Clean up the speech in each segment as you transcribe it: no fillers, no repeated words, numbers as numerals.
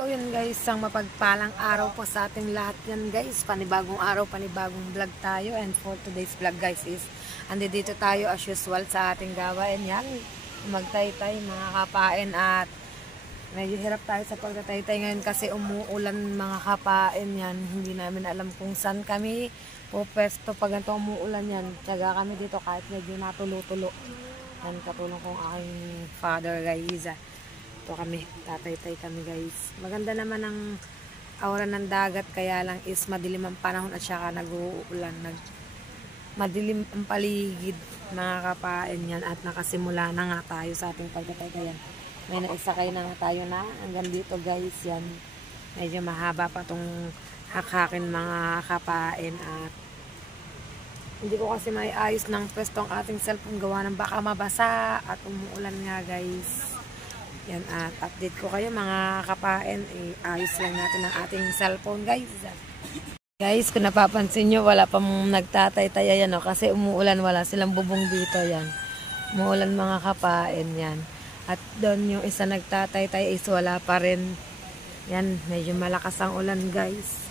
So yun guys, isang mapagpalang araw po sa ating lahat yan guys. Panibagong araw, panibagong vlog tayo. And for today's vlog guys is, andito tayo as usual sa ating gawain yan. Magtaytay, mga kapain at medyo hirap tayo sa pagtataytay ngayon kasi umuulan mga kapain yan. Hindi namin alam kung saan kami pupwesto pag ganito umuulan yan. Tiyaga kami dito kahit medyo natulo-tulo. Yan katulong kong aking father guys. Ito kami, tataytay kami guys. Maganda naman ang aura ng dagat, kaya lang is madilim ang panahon at saka nag-uulan. Madilim ang paligid mga kapain yan at nakasimula na nga tayo sa ating pagtataytayan. May naisakay na nga tayo na hanggang dito guys yan. Medyo mahaba pa tong hakhakin mga kapain at hindi ko kasi may ayos ng pwesto ang ating cellphone gawa ng baka mabasa at umuulan nga guys. Yan at update ko kayo mga kapain, ayos lang natin ang ating cellphone guys. Guys, kung napapansin nyo, wala pa mong nagtataytay yan kasi umuulan, wala silang bubong dito yan. Umuulan mga kapain yan. At doon yung isa nagtataytay is wala pa rin. Yan, medyo malakas ang ulan guys.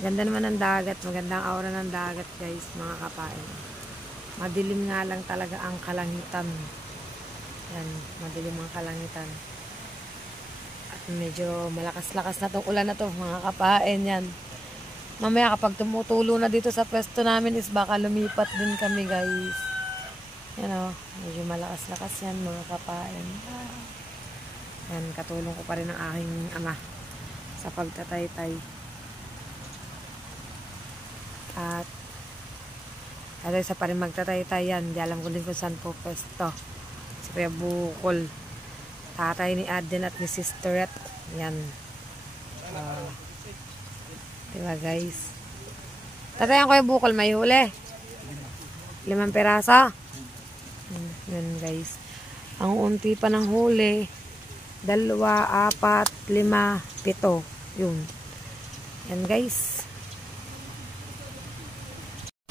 Ganda naman ng dagat, magandang aura ng dagat guys mga kapain. Madilim nga lang talaga ang kalangitan. Yan, madilim ang kalangitan. At medyo malakas-lakas na itong ulan na to mga kapain yan. Mamaya kapag tumutulo na dito sa pwesto namin is baka lumipat din kami guys. Yan o, medyo malakas-lakas yan mga kapain. Yan, katulong ko pa rin ang aking ama sa pagtataytay. At isa pa rin magtataytay yan. Di alam ko din kung saan po pwesto. Si Kuya Bukol, tatay ni Aden at ni Sister Ret. Yan. Diba guys? Tatay ang Kuya Bukol, may huli. 5 peraso. Yan guys. Ang unti pa ng huli, 2, 4, 5, 7. Yun. Yan guys.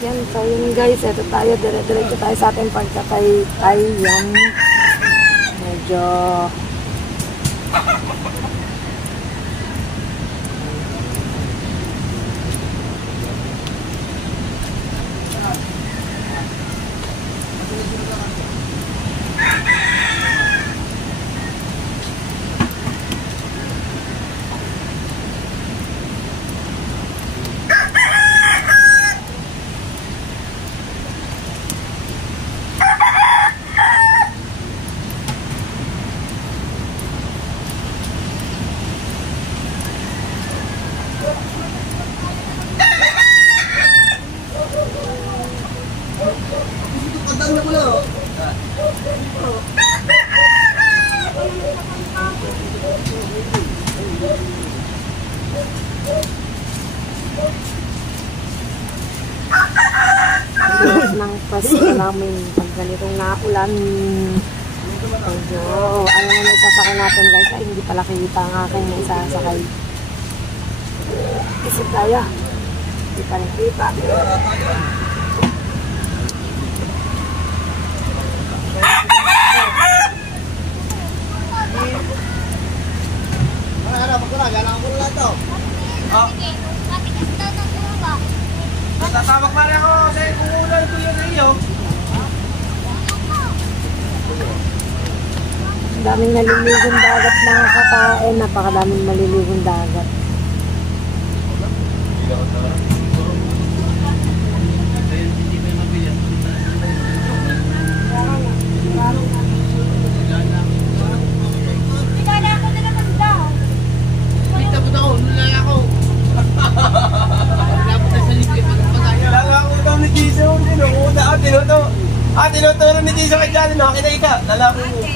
Yan, so yun guys, ito tayo, dire-diretso tayo sa ating pagtatay-tay. Yan, medyo ng pwesto namin pag ganitong naulan. Medyo ano na isasakay natin guys, ay hindi pala kita ang aking isasakay. Isip tayo, hindi pa rin kita. Tatawag pa rin ako kasi kung ulan ko yun sa iyo. Daming naliligong dagat mga kapain, napakadaming naliligong dagat. Tinuturo ni Jason kay Johnny, nakakita ka. Lalaki mo.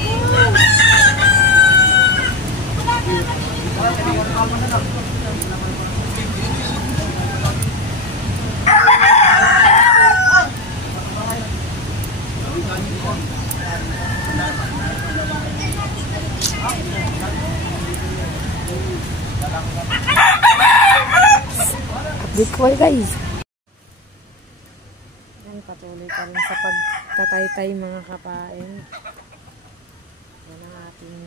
Update ko guys. Patuloy pa rin sa pagtataytay mga kapain. Yan ang ating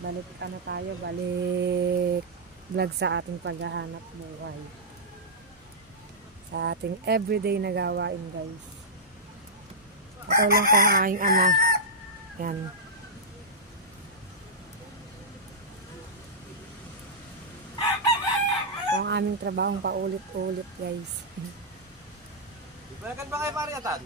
Balik ano tayo, balik vlog sa ating paghahanap buhay. Sa ating everyday na gawain, guys. Katulong ko ang aking ama. Yan. Ito ang aming trabahong paulit-ulit, guys. Balakan ba kayo pare atan?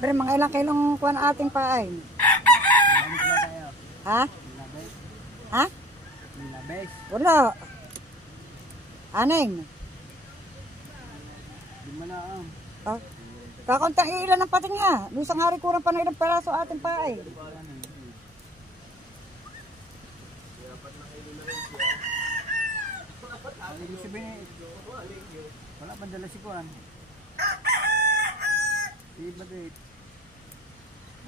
Pero mga ilang kilong kuwan ating paay. Ha? Ha? Wala. Aning. Oh. Kakuntang ilan ng pating niya. Doon sa ngari kurang pa na ilang peraso ating paay. Wala pa dala si Kuan.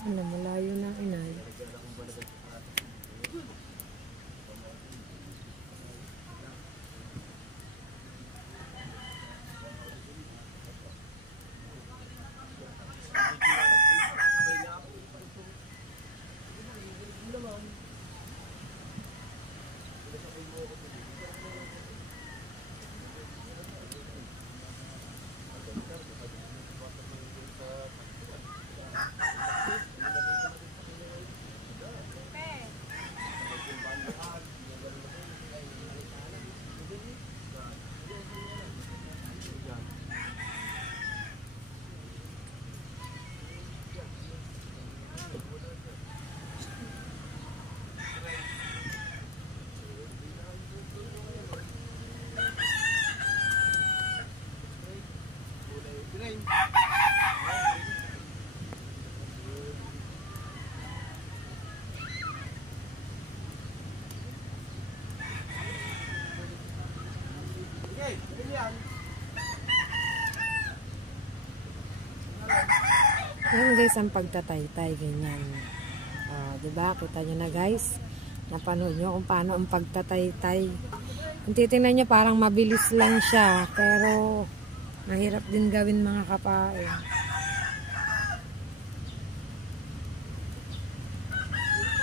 Ano, malayo na inay. Yan guys ang pagtataytay, ganyan. Diba? Kita nyo na guys. Napanood nyo kung paano ang pagtataytay. Kung titingnan nyo parang mabilis lang siya. Pero mahirap din gawin mga kapain.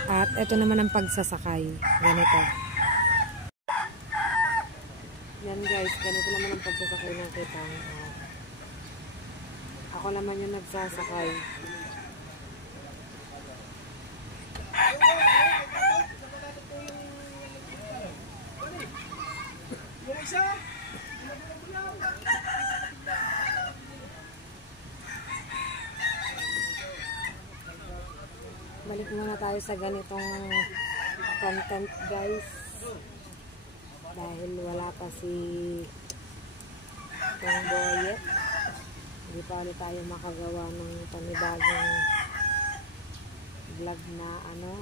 At ito naman ang pagsasakay. Ganito. Yan guys, ganito naman ang pagsasakay nakita. Ako naman yung nagsasakay. Balik muna tayo sa ganitong content guys. Dahil wala pa si Tong Boyet. Hindi pa ulit tayo makagawa ng panibagong vlog na ano.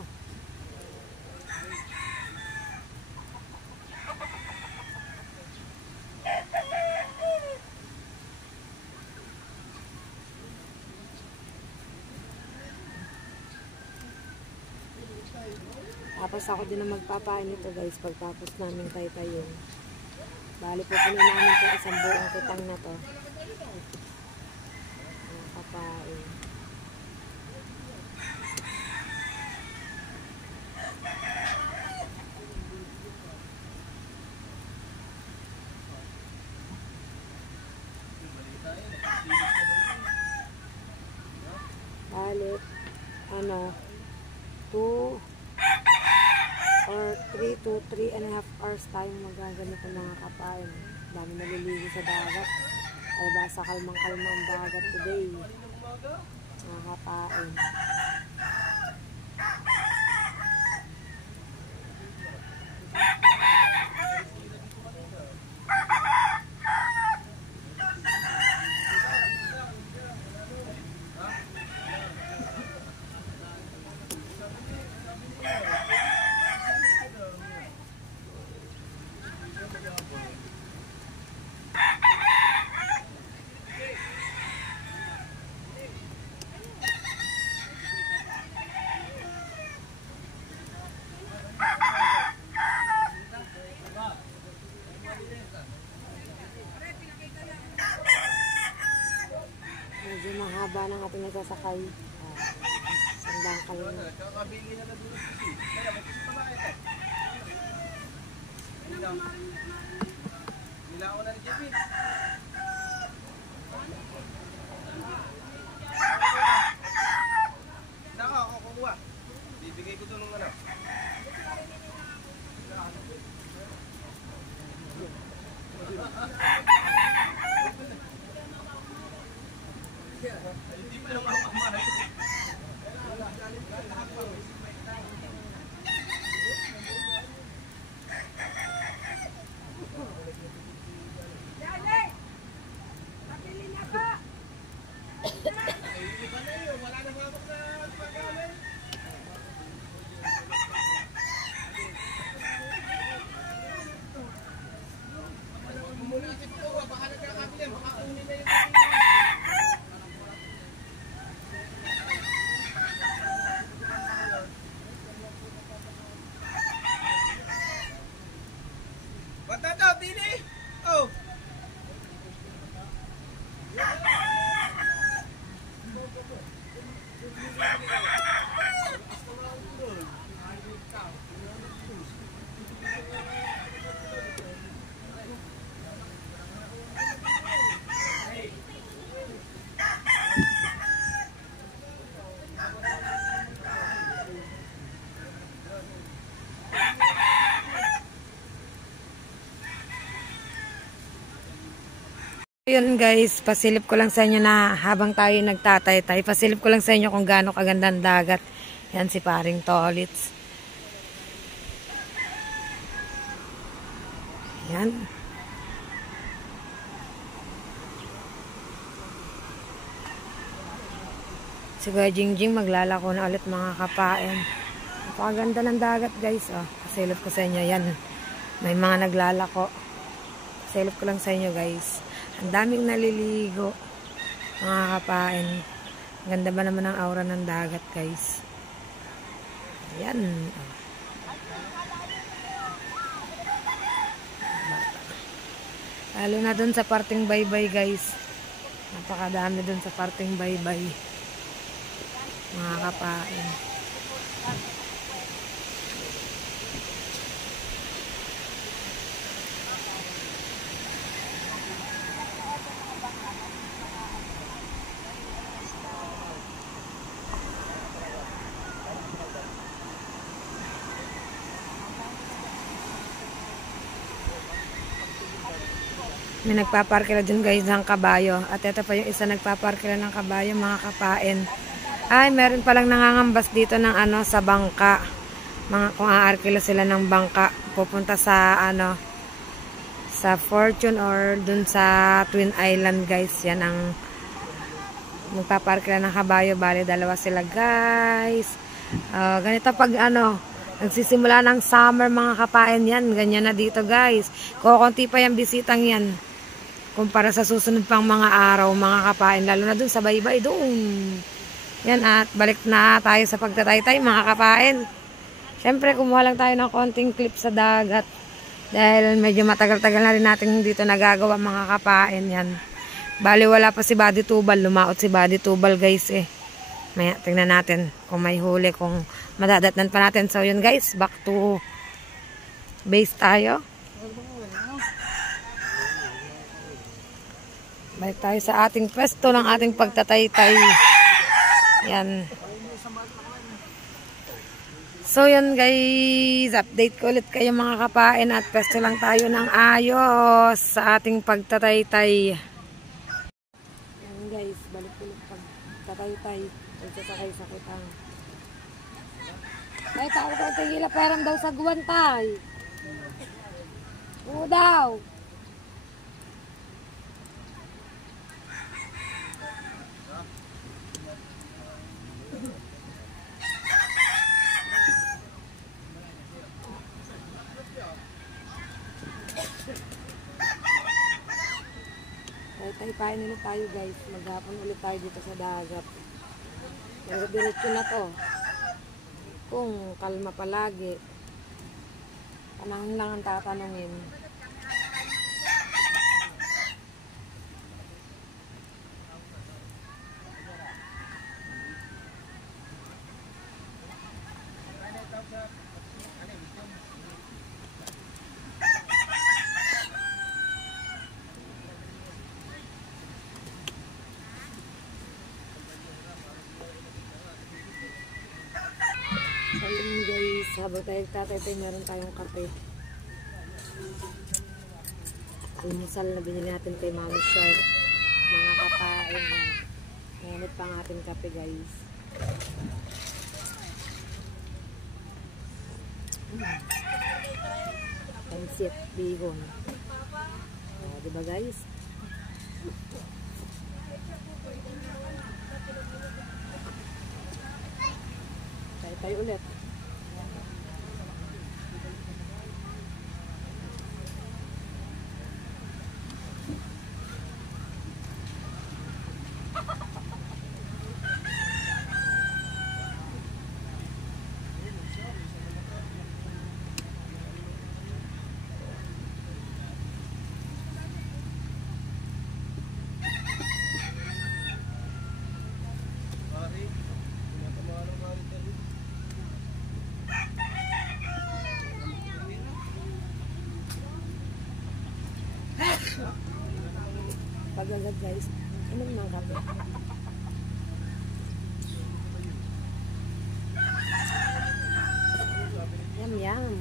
Tapos ako din na magpapain ito guys pagtapos namin taytayin. Bali po puno namin itong isang buong kitang na to. Papain. Balik ano 2 or 3 to 3.5 hours tayo magaganito mga kapain. Dami naliligo sa dagat. Ay basa kalmang-kalmang ang dagat today. Mga kapain. Medyo mahaba ng ating nasasakay. Sandang kalina. Nilaon na ni Jimmy. Nako, ako kukuha. Bibigay ko doon ng ano. Hindi pa naman mamahay. Wala na babak na pagkain. Munisip ko, baka nagkakabili, baka unin na yun. Bata daw, dili! Oh! Yun guys, pasilip ko lang sa inyo na habang tayo nagtatay-tay, pasilip ko lang sa inyo kung gaano kaganda ang dagat. Yan si paring Tolits. Yan. Si Kuya Jingjing maglalako na ulit mga kapain. Napakaganda ng dagat guys. Oh, pasilip ko sa inyo. Yan. May mga naglalako. Pasilip ko lang sa inyo guys. Ang daming naliligo. Mga kapain. Ganda ba naman ang aura ng dagat guys. Ayan. Lalo na dun sa parting baybay guys. Napakadami dun sa parting baybay. Mga kapain. May nagpaparkila dyan guys ng kabayo. At ito pa yung isa nagpaparkila ng kabayo mga kapain. Ay, meron palang nangangambas dito ng ano sa bangka. Kung aarkila sila ng bangka, pupunta sa ano sa Fortune or dun sa Twin Island guys. Yan ang magpaparkila ng kabayo. Bali, dalawa sila guys. Ganito pag ano nagsisimula ng summer mga kapain yan. Ganyan na dito guys. Kukunti pa yung bisitang yan. Kumpara sa susunod pang mga araw, mga kapain. Lalo na dun sa baybay doon. Yan at balik na tayo sa pagtataytay mga kapain. Siyempre kumuha lang tayo ng konting clip sa dagat. Dahil medyo matagal-tagal na rin natin dito nagagawa mga kapain yan. Bali wala pa si Buddy Tubal. Lumaot si Buddy Tubal guys eh. Maya tingnan natin kung may huli. Kung madadatnan pa natin. So yun guys, back to base tayo. Balik tayo sa ating pwesto ng ating pagtataytay. Yan. So yun guys, update ko ulit kayo mga kapain at pwesto lang tayo ng ayos sa ating pagtataytay. Yan guys, balik ulit pagtataytay. Pagsasakay-sakay tayo. Ay, tao ko tigila perang daw sa guwantay. Oo daw. Tay-tayin ulit tayo guys. Maghapon ulit tayo dito sa dagat. Diretso na to. Kung kalma palagi. Panahon lang ang tatanungin. So yun guys, habang tayo tatay, meron tayong kape. Almusal na binili natin kay Mami Shark. Mga kapain yan. Ngunit pang ating kape guys. Pansit, bihon. O, diba guys? Tayo ulit. Pag-agad guys, anong mga kape? Yum yum.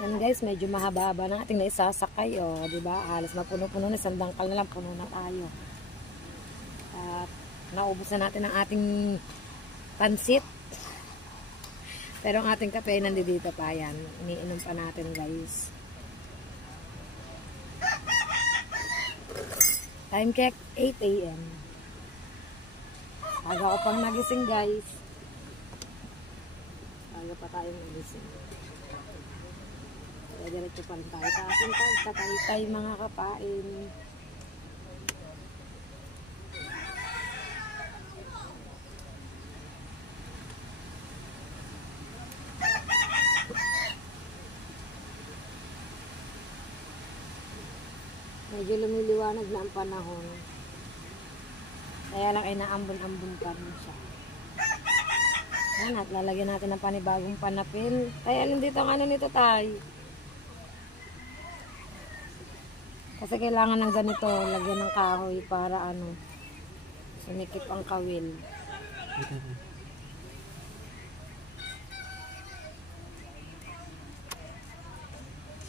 Yan guys, medyo mahaba-haba na ating naisasakay. O, diba? Halos mapuno-puno na. Sandangkal na lang, puno na tayo. At naubos na natin ang ating pansit. Pero ang ating kape ay nandito pa yan. Iniinom pa natin guys. Time check, 8 AM. Aga ko pang nagising guys. Aga pa tayong nagising. Kaya diretso pa rin tayo sa ating pagtataytay mga kapain. Medyo lumiliwanag na ang panahon. Kaya lang ay naambon-ambon pa rin siya. Yan, at lalagyan natin ng panibagong panapil. Kaya lang dito ang ano nito tayo. Kasi kailangan ng ganito, lagyan ng kahoy para ano, sumikip ang kawil.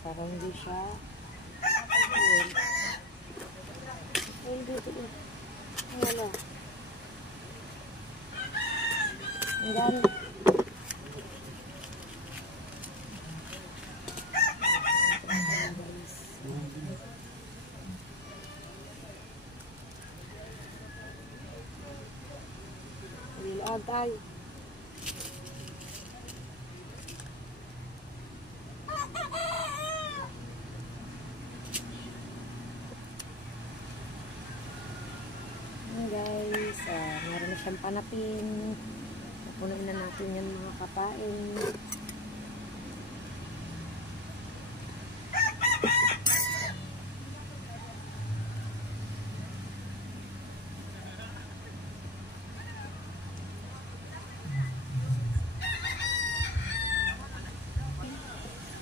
Para hindi siya kawil. Ay, dito. Wala. Ang gano'n. Lilaan tayo. Guys, meron na siyang panapin. Pupunuin na natin yung mga kapain.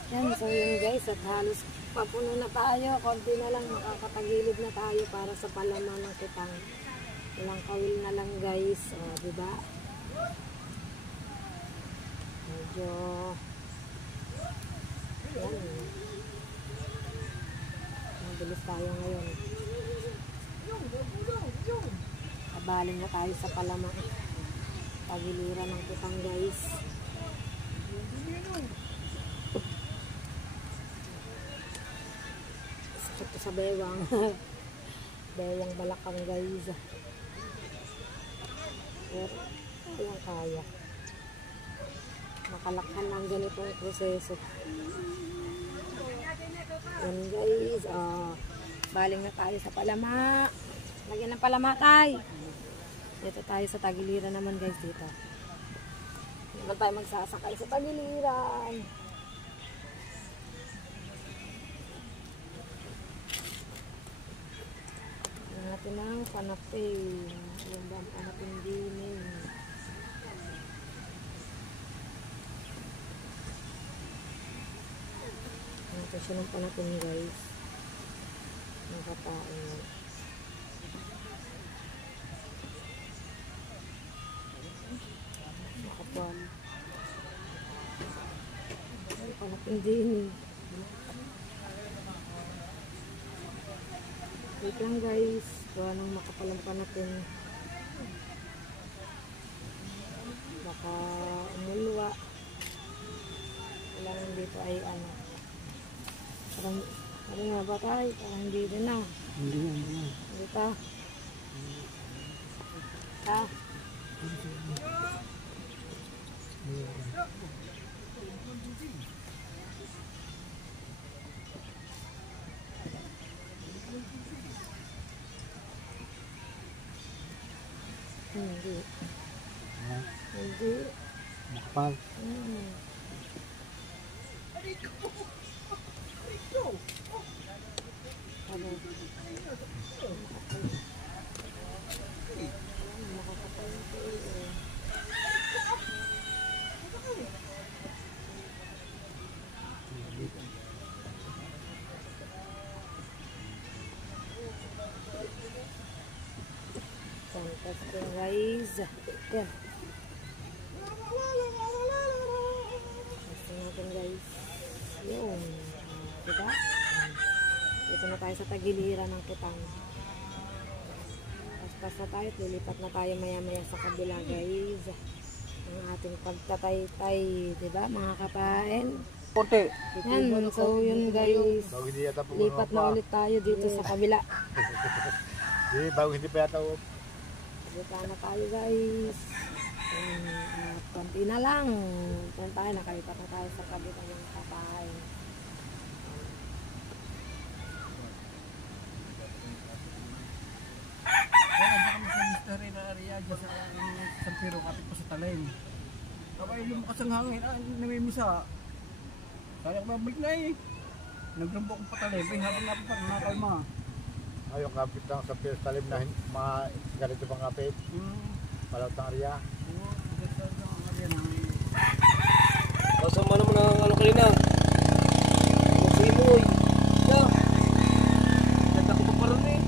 Yan, so yun guys, at halos papuno na tayo. Konti na lang, makakatagilid na tayo para sa palaman ng kitang. Ilang kawil na lang guys, o diba? medyo yan, mabilis tayo ngayon. Kabaling na tayo sa palamang pagiliran ng kitang guys. Ito sa bewang bewang balakang guys. Pero yung kaya makalakhan ng ganitong proseso. Yan guys, baling na tayo sa palama. Lagyan ng palama tayo. Dito tayo sa tagiliran naman guys dito. Naman tayo magsasakay sa tagiliran. Yan natin ang panapin. Yan ba ang panapin din. Ito siya ng panapin guys. Nakapain. Nakapal. Panapin din. Wait lang guys. Gawa nang makapalang panapin. Baka umulwa. Kailangan dito ay ano. Parang nga ba tayo? Parang hindi din na. Hindi na. Dito. Ha? Hindi. Hindi. Makapal. Fantastic guys. Yan. Gusto natin guys. Yun. Diba? Dito na tayo sa tagiliran ng kitang. Paspas na tayo. Lilipat na tayo maya-maya sa kabila guys. Ang ating pagtatay-tay. Diba mga kapain? Konti. Yan. So yun guys. Lipat na ulit tayo dito sa kabila. Bago hindi pa yata Dito na tayo guys. Konti na lang. Doon tayo, nakalipat na tayo sa kabila ng kapain. Kaya kami sa mystery na area dyan sa San Pedro, kapit pa sa Talim. Kapag lumakas ang hangin, namimisa. Kaya babalik na eh. Nagrambo akong patalim, habang nakalma. Yung kapit lang sa Pierce Talim na mga ganito pang kapit. Palawtang area. Oo, dito ang area na. Kasama naman ang ano kanina. Simoy. Yeah. Ganda ko pa paron eh.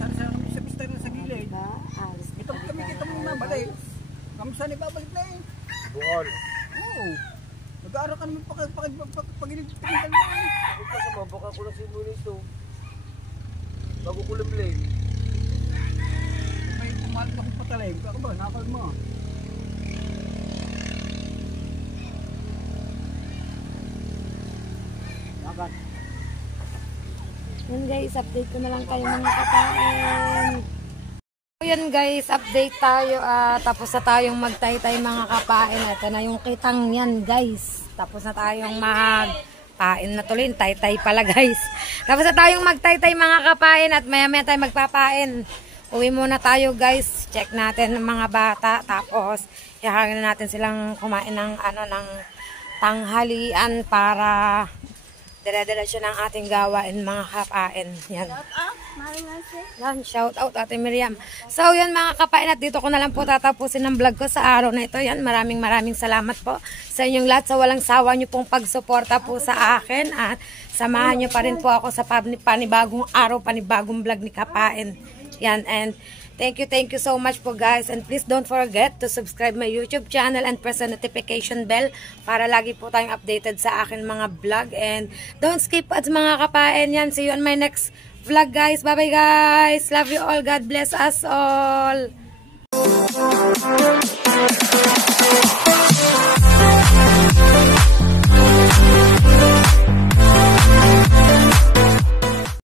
Sana kami sa mystery na sa gilid. Diba? Alis Ito kami kita mong nabalik. Kami saan ibabalik na eh. Bungol. Oo. Nag-aaral ka naman pagilid mo eh. Ako kasama, baka ko lang simoy nito. Bago ko limlay. May pumalit akong patalim. Kaka ba, nakalma. Agad. Yan guys, update ko na lang kayo mga kapain. So yan guys, update tayo. Tapos na tayong magtaytay mga kapain. Ito na yung kitang yan guys. Tapos na tayong magpain na tuloy. Taytay pala guys. Tapos na tayong magtaytay mga kapain. At maya maya tayo magpapain. Uwi muna tayo guys. Check natin ng mga bata. Tapos ihangin natin silang kumain ng ng tanghalian para dire-diretso ng ating gawain mga kapain. Yan. Yan, shout out Ate Miriam. So yan mga kapain, at dito ko na lang po tatapusin ang vlog ko sa araw na ito. Yan, maraming salamat po sa inyong lahat, sa walang sawa nyo pong pagsuporta po sa akin. At samahan nyo pa rin po ako sa panibagong araw, panibagong vlog ni Kapain. Yan, and Thank you so much po guys. And please don't forget to subscribe my YouTube channel and press the notification bell para lagi po tayong updated sa akin mga vlog. And don't skip ads mga kapain yan. See you on my next vlog guys. Bye bye guys. Love you all. God bless us all.